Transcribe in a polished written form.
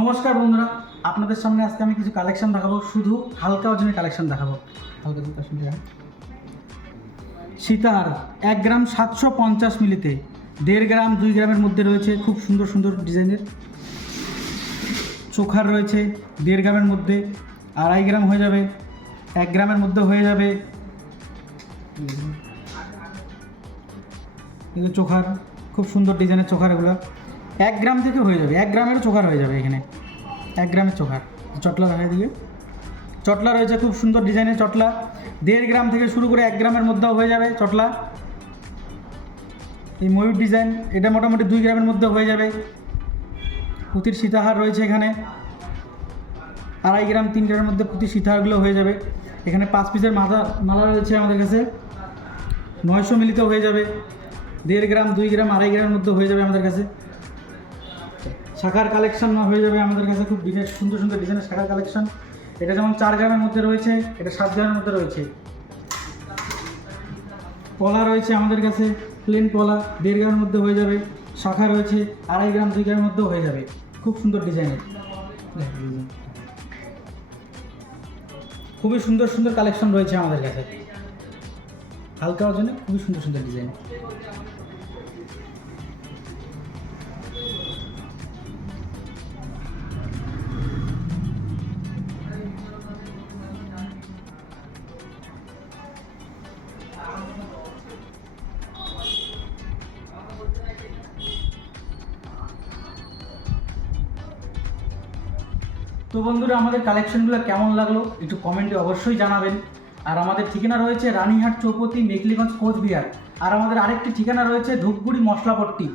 নমস্কার বন্ধুরা, আপনাদের সামনে আজকে আমি কিছু কালেকশন দেখাবো, শুধু হালকা ওজনের কালেকশন দেখাবো। হালকা সীতার 1 গ্রাম 750 মিলিতে, 1.5 গ্রাম 2 গ্রামের মধ্যে রয়েছে খুব সুন্দর সুন্দর ডিজাইনের। চোখার রয়েছে 1.5 গ্রামের মধ্যে, 2.5 গ্রাম হয়ে যাবে, 1 গ্রামের মধ্যে হয়ে যাবে। এই যে চোখার, খুব সুন্দর ডিজাইনের চোখার, এগুলো 1 গ্রাম থেকে হয়ে যাবে, 1 গ্রামের চোখার হয়ে যাবে। এখানে 1 গ্রামের চোখার চটলা দেখা দিয়ে চটলা রয়েছে, খুব সুন্দর ডিজাইনের চটলা। 1.5 গ্রাম থেকে শুরু করে 1 গ্রামের মধ্যেও হয়ে যাবে চটলা। এই ময়ূর ডিজাইন, এটা মোটামুটি 2 গ্রামের মধ্যে হয়ে যাবে। পুঁতির সীতাহার রয়েছে এখানে 2.5 গ্রাম 3 গ্রামের মধ্যে পুঁতির সীতাহারগুলো হয়ে যাবে। এখানে 5 পিসের মালা রয়েছে আমাদের কাছে, 900 মিলিতেও হয়ে যাবে। 1.5 গ্রাম 2 গ্রাম 2.5 গ্রামের মধ্যে হয়ে যাবে আমাদের কাছে। শাখার কালেকশন হয়ে যাবে আমাদের কাছে, খুব সুন্দর সুন্দর ডিজাইনের শাখার কালেকশন। এটা যেমন 4 গ্রামের মধ্যে রয়েছে, এটা 7 গ্রামের মধ্যে রয়েছে। পলা রয়েছে আমাদের কাছে, প্লেন পলা 1.5 গ্রামের মধ্যে হয়ে যাবে। শাখা রয়েছে 2.5 গ্রাম 2 গ্রামের মধ্যেও হয়ে যাবে, খুব সুন্দর ডিজাইনের। খুবই সুন্দর সুন্দর কালেকশন রয়েছে আমাদের কাছে, হালকা ওজনে খুবই সুন্দর সুন্দর ডিজাইন। তো বন্ধুরা, আমাদের কালেকশনগুলো কেমন লাগলো একটু কমেন্টে অবশ্যই জানাবেন। আর আমাদের ঠিকানা রয়েছে রানীহাট চৌপতি, মেখলিগঞ্জ, কোচবিহার। আর আমাদের আরেকটি ঠিকানা রয়েছে ধূপগুড়ি মশলাপট্টি।